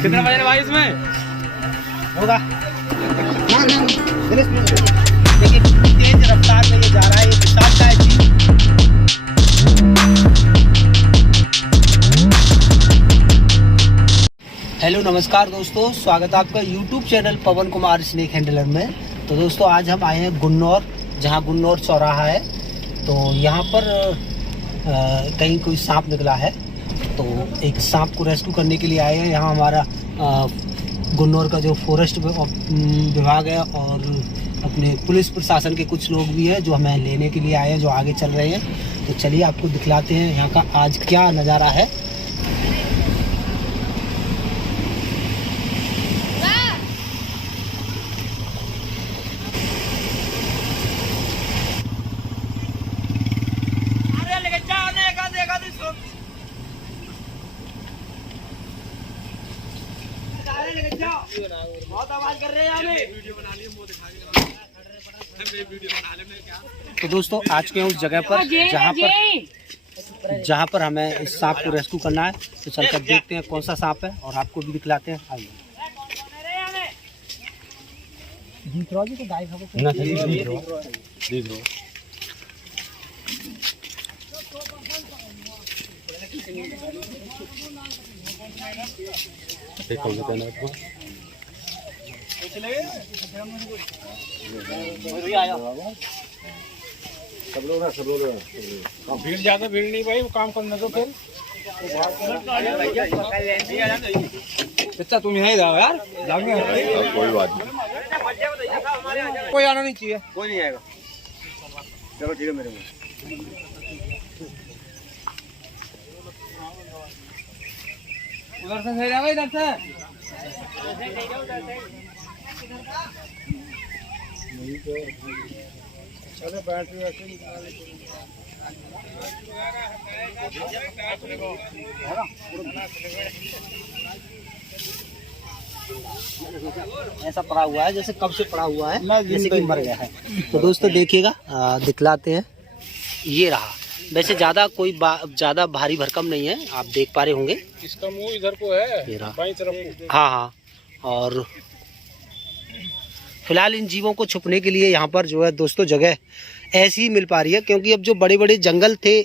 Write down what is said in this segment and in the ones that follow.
कितना बजे भाई इसमें होगा ना देखिए तेज रफ्तार में ये जा रहा है, ये विशालता है जी। हेलो नमस्कार दोस्तों, स्वागत है आपका YouTube चैनल पवन कुमार स्नेक हैंडलर में। तो दोस्तों आज हम आए हैं गुन्नौर, जहां गुन्नौर चौराहा है। तो यहाँ पर कहीं कोई सांप निकला है, तो एक सांप को रेस्क्यू करने के लिए आए हैं। यहाँ हमारा गुन्नौर का जो फॉरेस्ट विभाग है और अपने पुलिस प्रशासन के कुछ लोग भी हैं जो हमें लेने के लिए आए हैं, जो आगे चल रहे हैं। तो चलिए आपको दिखलाते हैं यहाँ का आज क्या नज़ारा है। बहुत आवाज कर रहे हैं वीडियो बना लिए, मुंह दिखा वीडियो बना ले क्या। तो दोस्तों आज के उस जगह पर जहाँ पर हमें इस सांप को रेस्क्यू करना है, तो चलकर देखते हैं कौन सा सांप है और आपको भी दिखलाते हैं। आइए जी तो गाय सब लोग भीड़ ज्यादा भीड़ नहीं भाई, वो काम करना तो फिर तुम यहीं जाओ यार, कोई बात नहीं, कोई आना नहीं चाहिए, कोई नहीं आएगा। चलो ठीक है मेरे में उधर से सही भाई, इधर से चलो बैटरी ऐसा पड़ा हुआ है जैसे कब से पड़ा हुआ है, जैसे कि मर गया है। तो दोस्तों देखिएगा, दिखलाते हैं। ये रहा, वैसे ज़्यादा कोई ज़्यादा भारी भरकम नहीं है, आप देख पा रहे होंगे। इसका मुंह इधर को है, बाईं तरफ को। हाँ, और फिलहाल इन जीवों को छुपने के लिए यहाँ पर जो है दोस्तों जगह ऐसी ही मिल पा रही है, क्योंकि अब जो बड़े बड़े जंगल थे,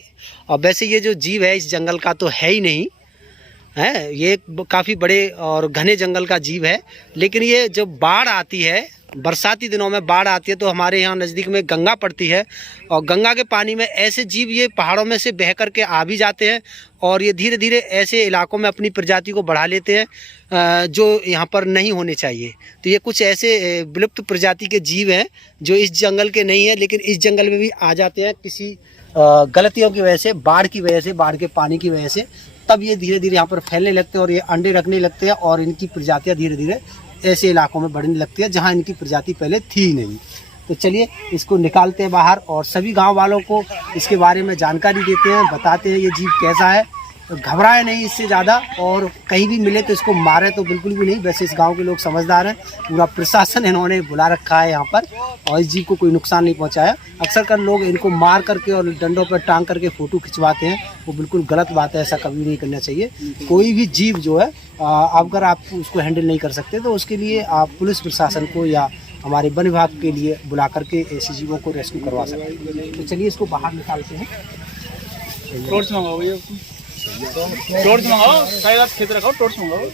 और वैसे ये जो जीव है इस जंगल का तो है ही नहीं है, ये काफ़ी बड़े और घने जंगल का जीव है। लेकिन ये जब बाढ़ आती है, बरसाती दिनों में बाढ़ आती है, तो हमारे यहाँ नज़दीक में गंगा पड़ती है, और गंगा के पानी में ऐसे जीव ये पहाड़ों में से बह कर के आ भी जाते हैं, और ये धीरे धीरे ऐसे इलाकों में अपनी प्रजाति को बढ़ा लेते हैं जो यहाँ पर नहीं होने चाहिए। तो ये कुछ ऐसे विलुप्त प्रजाति के जीव हैं जो इस जंगल के नहीं है, लेकिन इस जंगल में भी आ जाते हैं किसी गलतियों की वजह से, बाढ़ की वजह से, बाढ़ के पानी की वजह से। तब ये धीरे धीरे यहाँ पर फैलने लगते हैं और ये अंडे रखने लगते हैं, और इनकी प्रजातियाँ धीरे धीरे ऐसे इलाकों में बढ़ने लगती है जहाँ इनकी प्रजाति पहले थी नहीं। तो चलिए इसको निकालते हैं बाहर और सभी गांव वालों को इसके बारे में जानकारी देते हैं, बताते हैं ये जीव कैसा है। तो घबराए नहीं इससे ज़्यादा, और कहीं भी मिले तो इसको मारे तो बिल्कुल भी नहीं। वैसे इस गांव के लोग समझदार हैं, पूरा प्रशासन इन्होंने बुला रखा है यहाँ पर, और इस जीव को कोई नुकसान नहीं पहुँचाया। अक्सर कर लोग इनको मार करके और डंडों पर टांग करके फ़ोटो खिंचवाते हैं, वो बिल्कुल गलत बात है, ऐसा कभी नहीं करना चाहिए। कोई भी जीव जो है अगर आप उसको हैंडल नहीं कर सकते तो उसके लिए आप पुलिस प्रशासन को या हमारे वन विभाग के लिए बुला करके ऐसे जीवों को रेस्क्यू करवा सकते हैं। तो चलिए इसको बाहर निकालते हैं। टॉर्च मंगाओ भैया, टॉर्च मंगाओ, शायद आप खेत रखाओ, टॉर्च मंगाओ।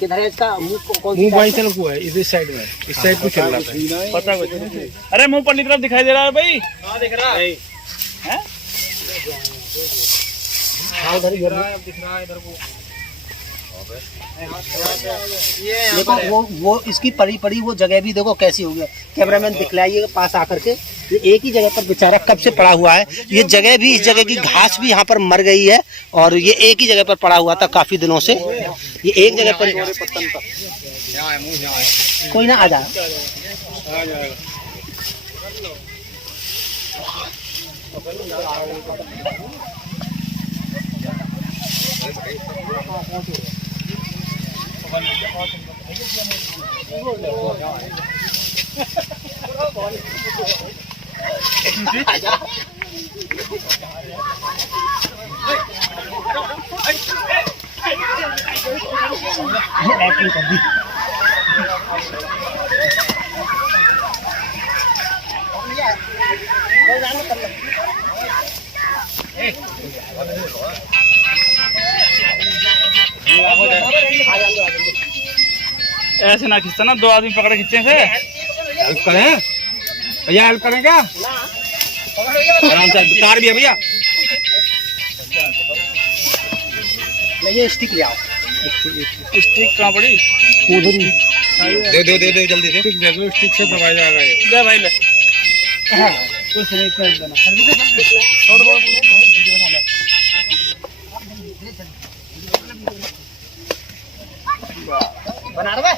किधर है इसका मुंह? बाई चल को है, इस साइड में, इस साइड को चल रहा है, पता है। अरे मुंह पल्ली तरफ दिखाई दे रहा है भाई। हाँ दिख रहा है, हैं? हाँ उधर दिख रहा है इधर को। देखो वो इसकी पड़ी वो जगह भी देखो कैसी हो गई। कैमरामैन दिखलाइए पास आकर के, ये एक ही जगह पर बेचारा कब से पड़ा हुआ है। ये जगह भी, इस जगह की घास भी यहाँ पर मर गई है, और ये एक ही जगह पर पड़ा हुआ था काफी दिनों से। ये एक जगह पर कोई ना आ जा, ऐसे ना खींचता ना, 2 आदमी पकड़े खींचे से। हेल्प करें भैया, हेल्प करें क्या? आराम से, कार भी है भैया। ये स्टिक ले आओ। स्टिक कहाँ पड़ी? उधर ही दे जल्दी दे। स्टिक दे दो, स्टिक से दबाया जाएगा ये। ले भाई ले। हाँ कुछ नहीं कर देना। बना रहे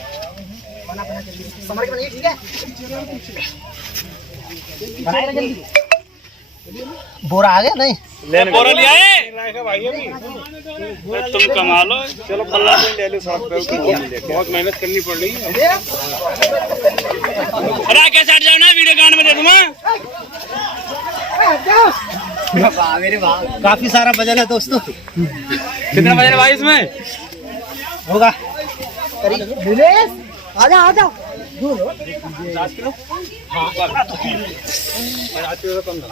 बना जल्दी समझ के बनाइए, ठीक है? बनाए ना जल्दी। बोरा आ गया नहीं? बोरा ले आए तुम कमा लो। चलो पल्ला ले लो, सड़क पे बहुत मेहनत करनी पड़ रही है। अरे आगे साइड जाओ ना, वीडियो गान में दे दूंगा। काफी सारा वजन है दोस्तों। कितना वजन है भाई इसमें? होगा आजा आजा 10 किलो। हाँ 10 किलो कम ना।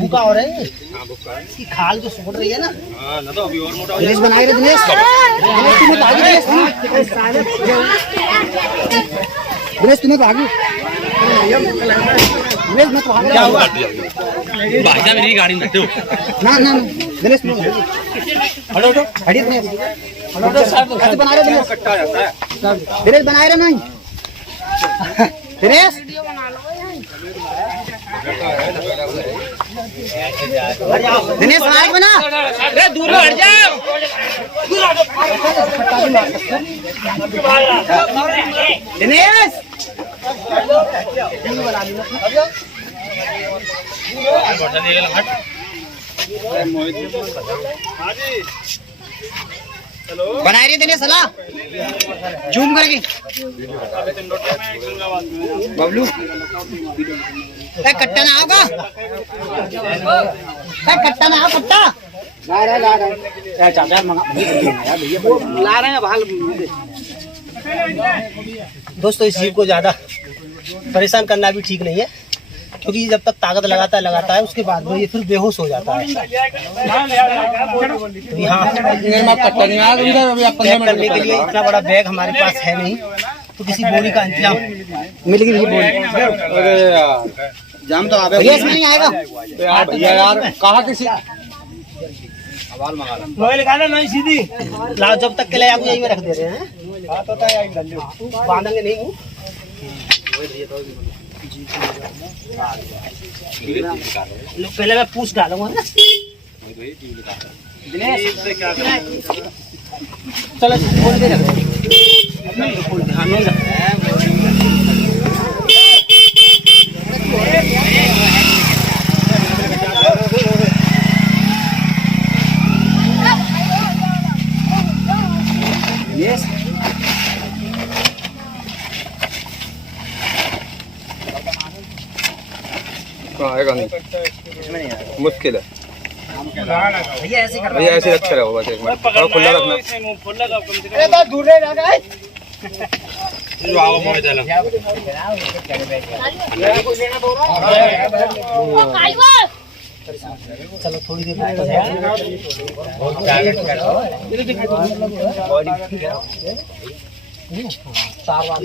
भूखा हो रहा है, इसकी खाल जो सूख रही है ना। ना तो अभी और मोटा हो दिनेश बनाए रहे। दिनेश तुम्हें तो आगे दिनेश मैं तो आगे। क्या हुआ भाई साहब, मेरी गाड़ी में बैठो ना ना दिनेश हटो हटो हटी दिनेश कैसे बना रहे दिनेश? कट्टा जाता है। दिनेश बनाए रहे नहीं दिनेश? दिनेश बनाए बना। अरे दूर हट जाओ। दिनेश बनाए रही दिनेश सलाह जूम करके। बबलू कट्टा ना होगा, कट्टा ना हो, कट्टा ला रहे हैं भाल। दोस्तों इस जीव को ज्यादा परेशान करना भी ठीक नहीं है, क्योंकि जब तक ताकत लगाता है उसके बाद में ये फिर बेहोश हो जाता है। तो यहाँ करने के लिए इतना बड़ा बैग हमारे पास है नहीं, तो किसी बोरी का इंतजाम मिलेगी। ये बोरी अरे यार जाम तो आप इसमें नहीं आएगा यार, कहा किसी नहीं सीधी लाओ, जब तक के लिए आपको यही में रख दे रहे हैं। बांधेंगे नहीं हूँ। पहले मैं पूछ डालूंगा ना। चलो खोल दे रहे आएगा नहीं, मुश्किल है भैया ऐसे कर भैया। ऐसे अच्छा रहेगा, बस एक मिनट थोड़ा खुला रखना। दूर नहीं रह गए। चलो थोड़ी देर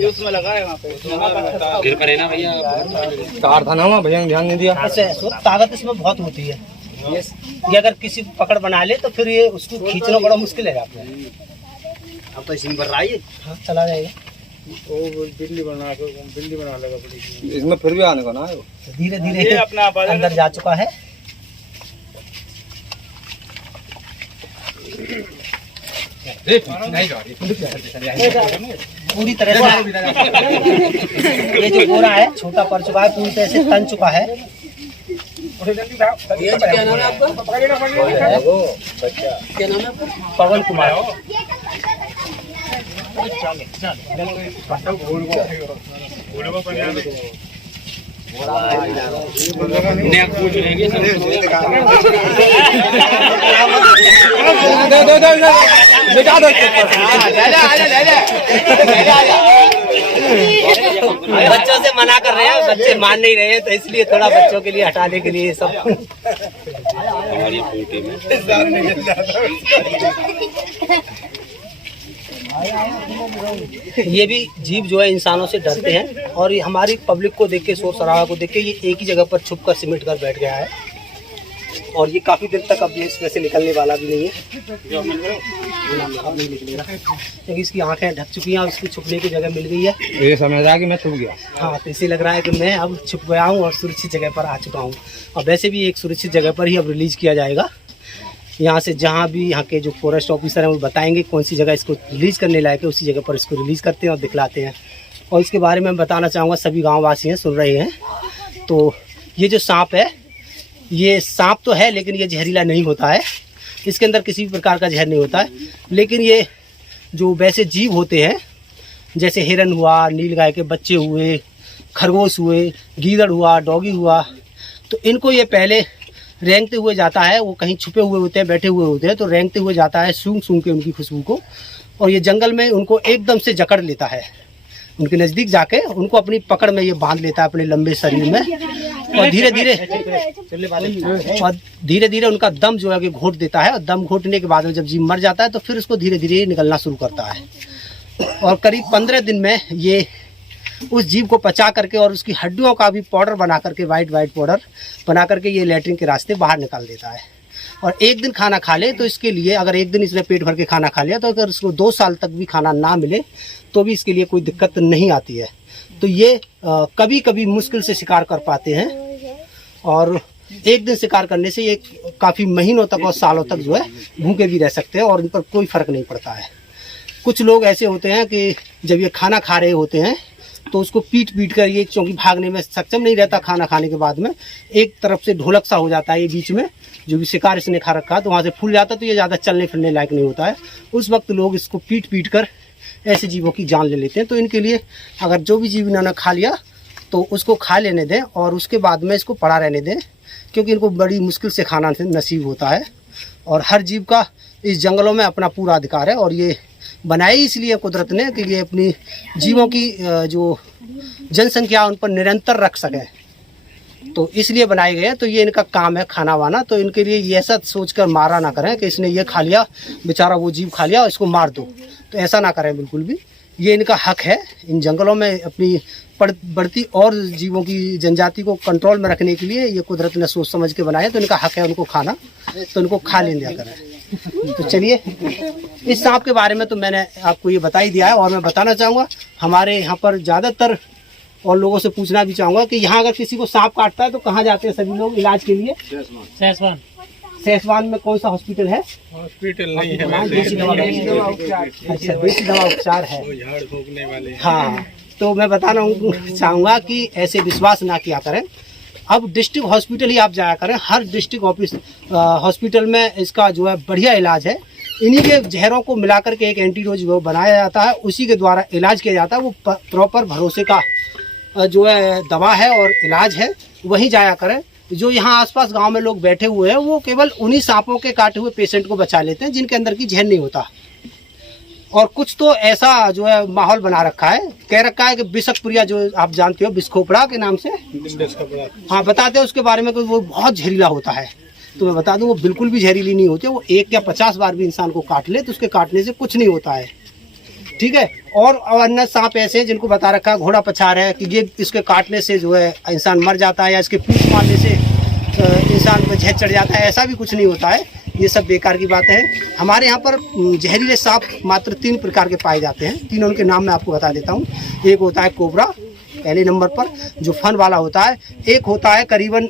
उसमें लगा है वहाँ पे ना भैया। कार था ना भैया, ध्यान नहीं दिया। ताकत इसमें बहुत होती है। ये अगर किसी पकड़ बना ले तो फिर ये उसको खींचना बड़ा मुश्किल है। आपको अब तो इसी में भर रहा है, हाँ चला जाएगा। बिल्ली बना लेगा। इसमें फिर भी आने का ना, धीरे धीरे अपना अंदर जा चुका है। पूरी तरह से ये जो गोरा है छोटा पड़ चुका है, पूरी तरह से तन चुका है। क्या नाम है आपका? क्या नाम है आपका? पवन कुमार। बच्चों से मना कर रहे हैं, बच्चे मान नहीं रहे हैं, तो इसलिए थोड़ा बच्चों के लिए हटाने के लिए सब। ये भी जीव जो है इंसानों से डरते हैं, और ये हमारी पब्लिक को देख के, शोर शराबा को देख के ये एक ही जगह पर छुप कर सिमट कर बैठ गया है, और ये काफ़ी दिन तक अब ये इसमें से निकलने वाला भी नहीं है। नहीं निकलेगा क्योंकि इसकी आंखें ढक चुकी हैं और इसकी छुपने की जगह मिल गई है। ये समझ रहा है कि मैं छुप गया। हाँ, तो इसे लग रहा है कि मैं अब छुप गया हूँ और सुरक्षित जगह पर आ चुका हूँ। और वैसे भी एक सुरक्षित जगह पर ही अब रिलीज़ किया जाएगा। यहाँ से जहाँ भी यहाँ के जो फॉरेस्ट ऑफिसर हैं वो बताएंगे कौन सी जगह इसको रिलीज़ करने लायक है, उसी जगह पर इसको रिलीज़ करते हैं और दिखलाते हैं। और इसके बारे में बताना चाहूँगा, सभी गाँव वासी हैं सुन रहे हैं, तो ये जो सांप है, ये सांप तो है लेकिन ये जहरीला नहीं होता है, इसके अंदर किसी भी प्रकार का जहर नहीं होता है। लेकिन ये जो वैसे जीव होते हैं, जैसे हिरन हुआ, नीलगाय के बच्चे हुए, खरगोश हुए, गीदड़ हुआ, डॉगी हुआ, तो इनको ये पहले रेंगते हुए जाता है। वो कहीं छुपे हुए होते हैं, बैठे हुए होते हैं, तो रेंगते हुए जाता है सूंघ सूंघ के उनकी खुशबू को, और ये जंगल में उनको एकदम से जकड़ लेता है। उनके नज़दीक जाके उनको अपनी पकड़ में ये बांध लेता है अपने लंबे शरीर में, और धीरे धीरे उनका दम जो है कि घोट देता है। और दम घोटने के बाद में जब जीव मर जाता है तो फिर उसको धीरे धीरे निकलना शुरू करता है, और करीब 15 दिन में ये उस जीव को पचा करके और उसकी हड्डियों का भी पाउडर बना करके, वाइट पाउडर बना करके ये लैट्रिन के रास्ते बाहर निकाल देता है। और एक दिन खाना खा ले तो इसके लिए, अगर एक दिन इसने पेट भर के खाना खा लिया, तो अगर इसको 2 साल तक भी खाना ना मिले तो भी इसके लिए कोई दिक्कत नहीं आती है। तो ये कभी कभी मुश्किल से शिकार कर पाते हैं, और एक दिन शिकार करने से ये काफ़ी महीनों तक और सालों तक जो है भूखे भी रह सकते हैं, और इन पर कोई फ़र्क नहीं पड़ता है। कुछ लोग ऐसे होते हैं कि जब ये खाना खा रहे होते हैं तो उसको पीट कर, ये क्योंकि भागने में सक्षम नहीं रहता, खाना खाने के बाद में एक तरफ से ढोलक सा हो जाता है ये बीच में, जो भी शिकार इसने खा रखा है, तो वहाँ से फूल जाता है, तो ये ज़्यादा चलने फिरने लायक नहीं होता है। उस वक्त लोग इसको पीट कर ऐसे जीवों की जान ले लेते हैं। तो इनके लिए अगर जो भी जीव इन्होंने खा लिया तो उसको खा लेने दें, और उसके बाद में इसको पड़ा रहने दें, क्योंकि इनको बड़ी मुश्किल से खाना नसीब होता है। और हर जीव का इस जंगलों में अपना पूरा अधिकार है, और ये बनाई इसलिए कुदरत ने कि ये अपनी जीवों की जो जनसंख्या उन पर निरंतर रख सके, तो इसलिए बनाए गए हैं। तो ये इनका काम है खाना वाना, तो इनके लिए ये ऐसा सोचकर मारा ना करें कि इसने ये खा लिया, बेचारा वो जीव खा लिया, इसको मार दो, तो ऐसा ना करें बिल्कुल भी। ये इनका हक है इन जंगलों में अपनी बढ़ती और जीवों की जनजाति को कंट्रोल में रखने के लिए ये कुदरत ने सोच समझ के बनाया, तो इनका हक है उनको खाना, तो इनको खा लेने दिया करें। तो चलिए, इस सांप के बारे में तो मैंने आपको ये बता ही दिया है, और मैं बताना चाहूँगा हमारे यहाँ पर ज़्यादातर, और लोगों से पूछना भी चाहूँगा कि यहाँ अगर किसी को सांप काटता है तो कहाँ जाते हैं सभी लोग इलाज के लिए? सहसवान में कौन सा हॉस्पिटल है? हॉस्पिटल नहीं है, देसी दवा उपचार है। हाँ, तो मैं बताना चाहूँगा कि ऐसे विश्वास ना किया करें। अब डिस्ट्रिक्ट हॉस्पिटल ही आप जाया करें, हर डिस्ट्रिक्ट हॉस्पिटल में इसका जो है बढ़िया इलाज है। इन्हीं के जहरों को मिलाकर के एक एंटीडोज वो बनाया जाता है, उसी के द्वारा इलाज किया जाता है। वो प्रॉपर भरोसे का जो है दवा है और इलाज है, वहीं जाया करें। जो यहाँ आसपास गांव में लोग बैठे हुए हैं वो केवल उन्हीं सांपों के काटे हुए पेशेंट को बचा लेते हैं जिनके अंदर की जहर नहीं होता। और कुछ तो ऐसा जो है माहौल बना रखा है, कह रखा है कि बिशकप्रिया, जो आप जानते हो बिस्खोपड़ा के नाम से, हाँ बताते हैं उसके बारे में कि वो बहुत जहरीला होता है। तो मैं बता दूं वो बिल्कुल भी जहरीली नहीं होती है। वो 1 या 50 बार भी इंसान को काट ले तो उसके काटने से कुछ नहीं होता है, ठीक है। और अन्य सांप ऐसे हैं जिनको बता रखा है, घोड़ा पछाड़ है, कि ये इसके काटने से जो है इंसान मर जाता है, या इसके पूंछ मारने से इंसान को जहर चढ़ जाता है। ऐसा भी कुछ नहीं होता है, ये सब बेकार की बातें हैं। हमारे यहाँ पर जहरीले सांप मात्र 3 प्रकार के पाए जाते हैं। तीनों के नाम मैं आपको बता देता हूँ। एक होता है कोबरा पहले नंबर पर, जो फन वाला होता है। एक होता है करीबन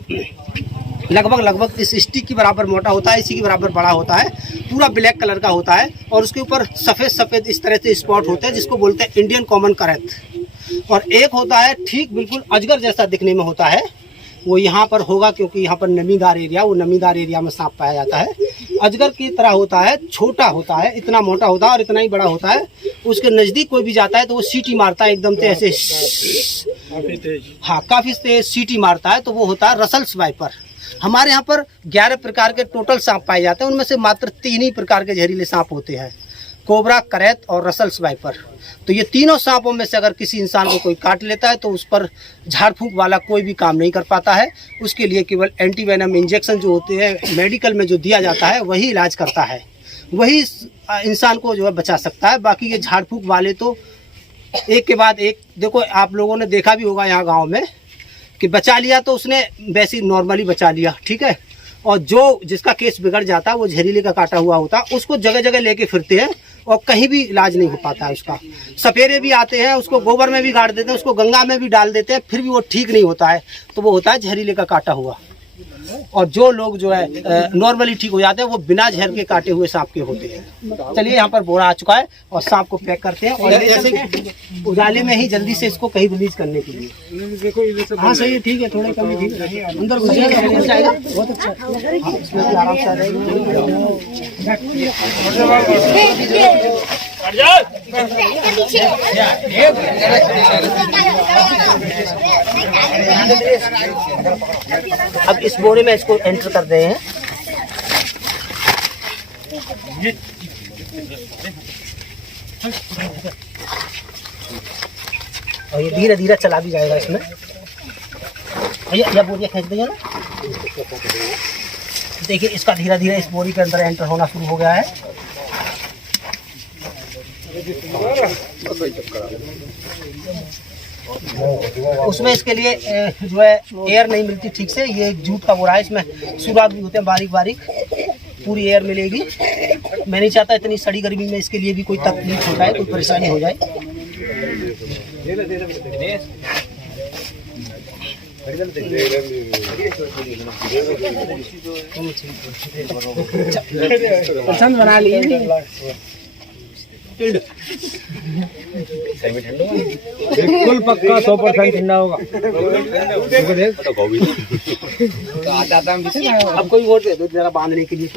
लगभग इस स्टिक के बराबर मोटा होता है, इसी के बराबर बड़ा होता है, पूरा ब्लैक कलर का होता है और उसके ऊपर सफ़ेद सफ़ेद इस तरह से स्पॉट होते हैं, जिसको बोलते हैं इंडियन कॉमन करैत। और एक होता है ठीक बिल्कुल अजगर जैसा दिखने में होता है, वो यहाँ पर होगा क्योंकि यहाँ पर नमीदार एरिया, वो नमीदार एरिया में सांप पाया जाता है। अजगर की तरह होता है, छोटा होता है, इतना मोटा होता है और इतना ही बड़ा होता है। उसके नज़दीक कोई भी जाता है तो वो सीटी मारता है एकदम से ऐसे, हाँ काफ़ी तेज सीटी मारता है। तो वो होता है रसल्स वाइपर। हमारे यहाँ पर 11 प्रकार के टोटल सांप पाए जाते हैं, उनमें से मात्र 3 ही प्रकार के जहरीले सांप होते हैं, कोबरा, करैत और रसल्स वाइपर। तो ये तीनों सांपों में से अगर किसी इंसान को कोई काट लेता है तो उस पर झाड़ फूंक वाला कोई भी काम नहीं कर पाता है। उसके लिए केवल एंटीवेनम इंजेक्शन जो होते हैं मेडिकल में जो दिया जाता है वही इलाज करता है, वही इंसान को जो है बचा सकता है। बाकी ये झाड़ फूंक वाले तो एक के बाद एक, देखो आप लोगों ने देखा भी होगा यहाँ गाँव में कि बचा लिया तो उसने वैसे ही नॉर्मली बचा लिया, ठीक है। और जो जिसका केस बिगड़ जाता है वो जहरीले का काटा हुआ होता है, उसको जगह जगह लेके फिरते हैं और कहीं भी इलाज नहीं हो पाता है उसका। सपेरे भी आते हैं, उसको गोबर में भी गाड़ देते हैं, उसको गंगा में भी डाल देते हैं, फिर भी वो ठीक नहीं होता है। तो वो होता है जहरीले का काटा हुआ। और जो लोग जो है नॉर्मली ठीक हो जाते हैं वो बिना जहर के काटे हुए सांप के होते हैं। चलिए यहाँ पर बोरा आ चुका है और सांप को पैक करते हैं और ऐसे उजाले में ही जल्दी से इसको कहीं रिलीज करने के लिए। हाँ सही है, ठीक है, थोड़ा कम ठीक है, अंदर घुस जाएगा, बहुत अच्छा, इसमें आराम से आ जाएगा। अब इस बोरे में इसको एंटर कर रहे हैं। और ये धीरे धीरे चला भी जाएगा इसमें। भैया बोरिया खींच देंगे ना। देखिए इसका धीरे धीरे इस बोरी के अंदर एंटर होना शुरू हो गया है। उसमें इसके लिए जो है एयर नहीं मिलती ठीक से, ये जूट का बोरा है, इसमें सुराख भी होते हैं बारीक बारीक, पूरी एयर मिलेगी। मैं नहीं चाहता इतनी सड़ी गर्मी में इसके लिए भी कोई तकलीफ हो जाए, कोई परेशानी हो जाए। पसंद बना लिए बिल्कुल पक्का 100% ठंडा होगा। अब कोई वोट दे दो जरा बांधने के लिए।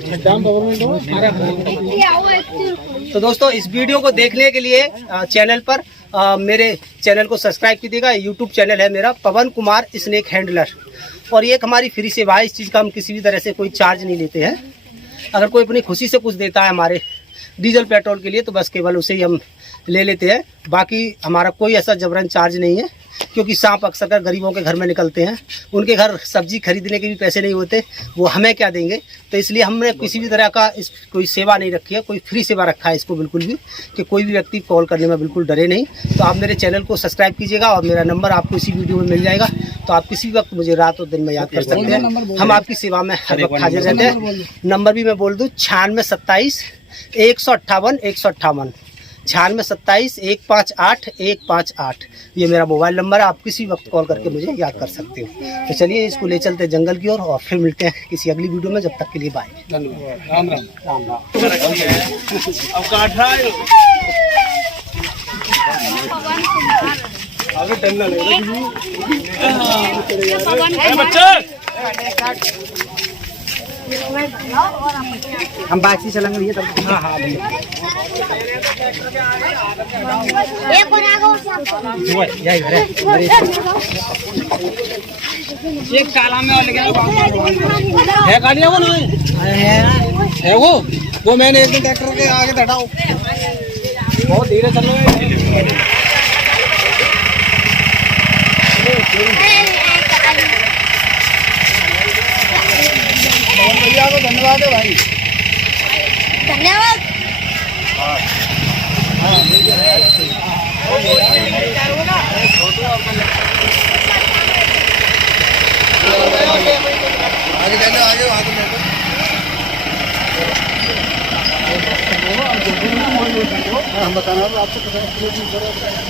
तो दोस्तों इस वीडियो को देखने के लिए चैनल पर मेरे चैनल को सब्सक्राइब कीजिएगा। यूट्यूब चैनल है मेरा पवन कुमार स्नेक हैंडलर, और ये एक हमारी फ्री सेवा है। इस चीज़ का हम किसी भी तरह से कोई चार्ज नहीं लेते हैं। अगर कोई अपनी खुशी से कुछ देता है हमारे डीजल पेट्रोल के लिए तो बस केवल उसे ही हम ले लेते हैं, बाकी हमारा कोई ऐसा जबरन चार्ज नहीं है। क्योंकि सांप अक्सर कर गरीबों के घर में निकलते हैं, उनके घर सब्जी खरीदने के भी पैसे नहीं होते, वो हमें क्या देंगे। तो इसलिए हमने किसी भी तरह का इस कोई सेवा नहीं रखी है, कोई फ्री सेवा रखा है इसको बिल्कुल भी, कि कोई भी व्यक्ति कॉल करने में बिल्कुल डरे नहीं। तो आप मेरे चैनल को सब्सक्राइब कीजिएगा और मेरा नंबर आपको इसी वीडियो में मिल जाएगा। तो आप किसी वक्त मुझे रात और दिन में याद कर सकते हैं, हम आपकी सेवा में हर वक्त हाजिर रहते हैं। नंबर भी मैं बोल दूँ 9627 158 158, 9627 158 158, ये मेरा मोबाइल नंबर है। आप किसी वक्त कॉल करके मुझे याद कर सकते हो। तो चलिए इसको ले चलते हैं जंगल की ओर और फिर मिलते हैं किसी अगली वीडियो में। जब तक के लिए बाय, धन्यवाद, राम राम राम राम। अब काट रहा है आगे डंडा लगेगा बच्चा। हम बाइक से चलेंगे भैया तब। हाँ हाँ यही घर एक काला में है गाड़ियाँ वो नहीं है वो मैंने एक दिन ट्रैक्टर के आगे हटाओ, बहुत धीरे चल रहे हैं। धन्यवाद है भाई, धन्यवाद।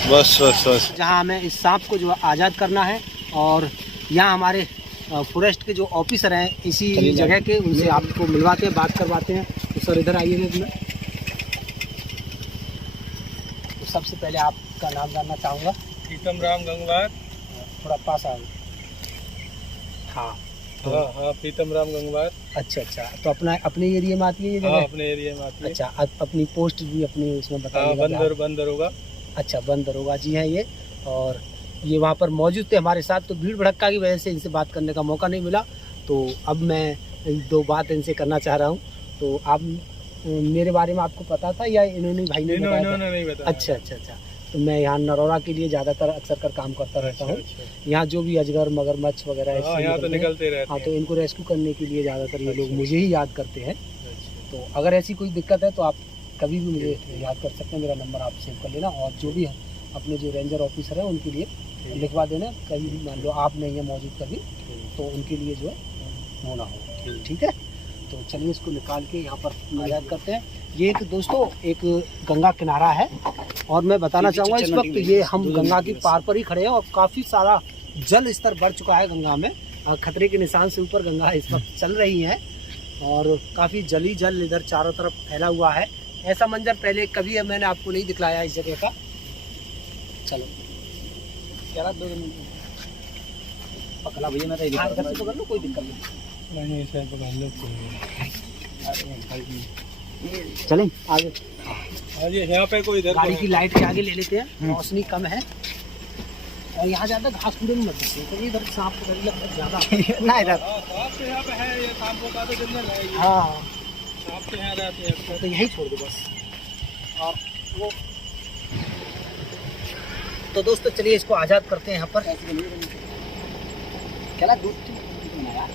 बस बस बस। जहाँ हमें इस सांप को जो आज़ाद करना है, और यहाँ हमारे फॉरेस्ट के जो ऑफिसर हैं इसी जगह के, उनसे आपको मिलवाते हैं, बात करवाते हैं। तो सर इधर आइएगा इसमें। तो सबसे पहले आपका नाम जानना चाहूँगा। पीतम राम गंगवार। थोड़ा पास आओ। हाँ हाँ पीतम राम गंगवार। अच्छा अच्छा, तो अपना अपने एरिया में आती है ये हाँ जगह? अपने एरिया में आती है। अच्छा, अपनी पोस्ट भी अपनी उसमें हाँ बताइएगा। बंद दरोगा। अच्छा, बंद दरोगा जी हैं ये, और ये वहाँ पर मौजूद थे हमारे साथ। तो भीड़ भड़क्का की वजह से इनसे बात करने का मौका नहीं मिला, तो अब मैं दो बात इनसे करना चाह रहा हूँ। तो आप मेरे बारे में आपको पता था या इन्होंने भाई ने बताया था? इन्होंने नहीं बताया। अच्छा अच्छा अच्छा। तो मैं यहाँ नरौरा के लिए ज़्यादातर अक्सर कर काम करता रहता हूँ। यहाँ जो भी अजगर मगरमच्छ वगैरह ऐसे हाँ यहाँ तो निकलते रहते हाँ, हैं। तो इनको रेस्क्यू करने के लिए ज़्यादातर ये लोग मुझे ही याद करते हैं। तो अगर ऐसी कोई दिक्कत है तो आप कभी भी मुझे याद कर सकते हैं। मेरा नंबर आप सेव कर लेना, और जो भी अपने जो रेंजर ऑफिसर हैं उनके लिए लिखवा देना। कभी भी मान लो आप नहीं है मौजूद कभी, तो उनके लिए जो है होना हो। ठीक है, तो चलिए इसको निकाल के यहाँ पर आज़ाद करते हैं। ये एक दोस्तों एक गंगा किनारा है, और मैं बताना चाहूँगा इस वक्त ये हम गंगा की पार पर ही खड़े हैं, और काफ़ी सारा जल स्तर बढ़ चुका है गंगा में। खतरे के निशान से ऊपर गंगा इस वक्त चल रही है, और काफ़ी जली जल इधर चारों तरफ फैला हुआ है। ऐसा मंजर पहले कभी मैंने आपको नहीं दिखलाया इस जगह का। चलो क्या दो पकड़ा भैया, मैं तो पकड़ लो, कोई दिक्कत नहीं। चलें आगे। यहाँ पे कोई इधर गाड़ी की लाइट के आगे ले लेते हैं, रोशनी कम है। और यहाँ ज़्यादा घास कूड़े में मत दिखते, तो इधर सांप ज़्यादा ना इधर। यहाँ पे है, ये सांपों का तो जंगल है। हाँ, सांप तो यहाँ रहते हैं। तो यही छोड़ दो बस। और वो तो दोस्तों चलिए इसको आज़ाद करते हैं यहाँ पर। क्या दूध बनाया?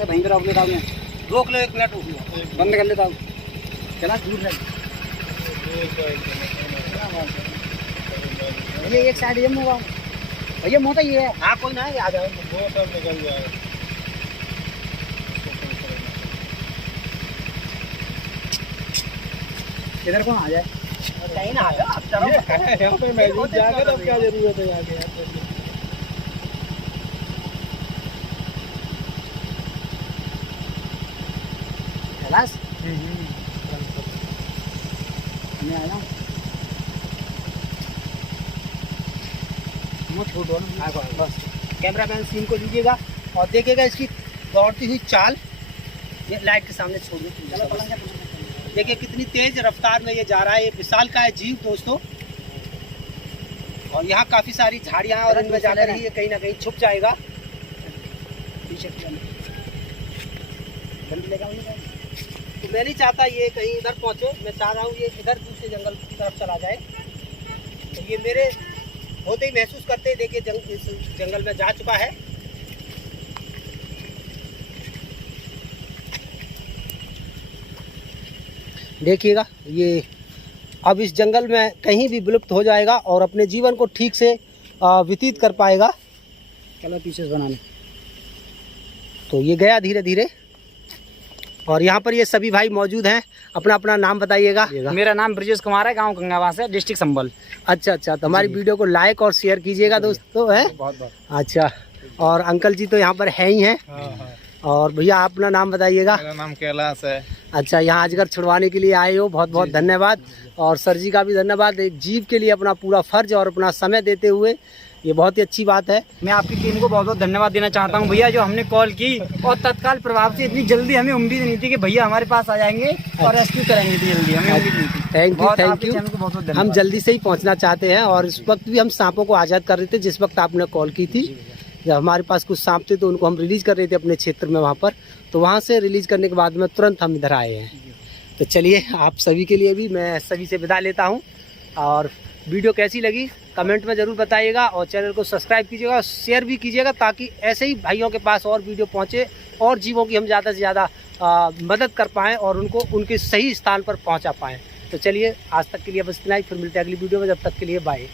वहीं पर रोक लेता हूँ, रोक लो, 1 मिनट रोक लो, बंद कर लेता हूँ। चला दूर है ये, एक साइड ये मुँह भैया, मुँह तो ये है। हाँ कोई ना है, आ जाओ। वो सब निकल जाएगा। इधर कौन आ जाए? कहीं ना आ जाओ आप, चलो यहाँ पे मैजिक जाकर अब क्या जरूरत है यहाँ के? खलास मैं आया हूँ। छोड़ दो ना, बस कैमरा मैन सीन को लीजिएगा और देखिएगा इसकी दौड़ती हुई चाल। ये लाइट के सामने छोड़ दो, देखिए कितनी तेज रफ्तार में ये जा रहा है। ये विशालकाय जीव दोस्तों, और यहाँ काफी सारी झाड़ियाँ और इनमें जाकर ही ये कहीं ना कहीं छुप जाएगा। तो मैं नहीं चाहता ये कहीं इधर पहुँचे, मैं चाह रहा हूँ ये इधर दूसरे जंगल की तरफ चला जाए। तो ये मेरे होते ही महसूस करते, देखिए इस जंगल में जा चुका है। देखिएगा ये अब इस जंगल में कहीं भी विलुप्त हो जाएगा और अपने जीवन को ठीक से व्यतीत कर पाएगा। चलो पीछे बनाने। तो ये गया धीरे धीरे, और यहाँ पर ये सभी भाई मौजूद हैं। अपना अपना नाम बताइएगा। मेरा नाम ब्रजेश कुमार है, गांव गंगावास है, डिस्ट्रिक्ट संबल। अच्छा अच्छा, तो हमारी वीडियो को लाइक और शेयर कीजिएगा दोस्तों। है बहुत बहुत। अच्छा, और अंकल जी तो यहाँ पर है ही हैं। और भैया अपना नाम बताइएगा। मेरा नाम कैलाश है। अच्छा, यहाँ अजगर छुड़वाने के लिए आए हो, बहुत बहुत धन्यवाद। और सर जी का भी धन्यवाद, एक जीव के लिए अपना पूरा फर्ज और अपना समय देते हुए, ये बहुत ही अच्छी बात है। मैं आपकी टीम को बहुत बहुत धन्यवाद देना चाहता हूँ भैया, जो हमने कॉल की और तत्काल प्रभाव से इतनी जल्दी, हमें उम्मीद नहीं थी कि भैया हमारे पास आ जाएंगे और रेस्क्यू करेंगे इतनी जल्दी, हमें उम्मीद नहीं थी। Thank you thank you. बहुत बहुत हम जल्दी से ही पहुँचना चाहते हैं, और इस वक्त भी हम सांपों को आज़ाद कर रहे थे जिस वक्त आपने कॉल की थी। जब हमारे पास कुछ सांप थे तो उनको हम रिलीज कर रहे थे अपने क्षेत्र में वहाँ पर, तो वहाँ से रिलीज करने के बाद में तुरंत हम इधर आए हैं। तो चलिए, आप सभी के लिए भी मैं सभी से विदा लेता हूँ, और वीडियो कैसी लगी कमेंट में ज़रूर बताइएगा, और चैनल को सब्सक्राइब कीजिएगा, शेयर भी कीजिएगा, ताकि ऐसे ही भाइयों के पास और वीडियो पहुँचे और जीवों की हम ज़्यादा से ज़्यादा मदद कर पाएँ और उनको उनके सही स्थान पर पहुँचा पाएँ। तो चलिए, आज तक के लिए बस इतना ही, फिर मिलते हैं अगली वीडियो में। जब तक के लिए बाय।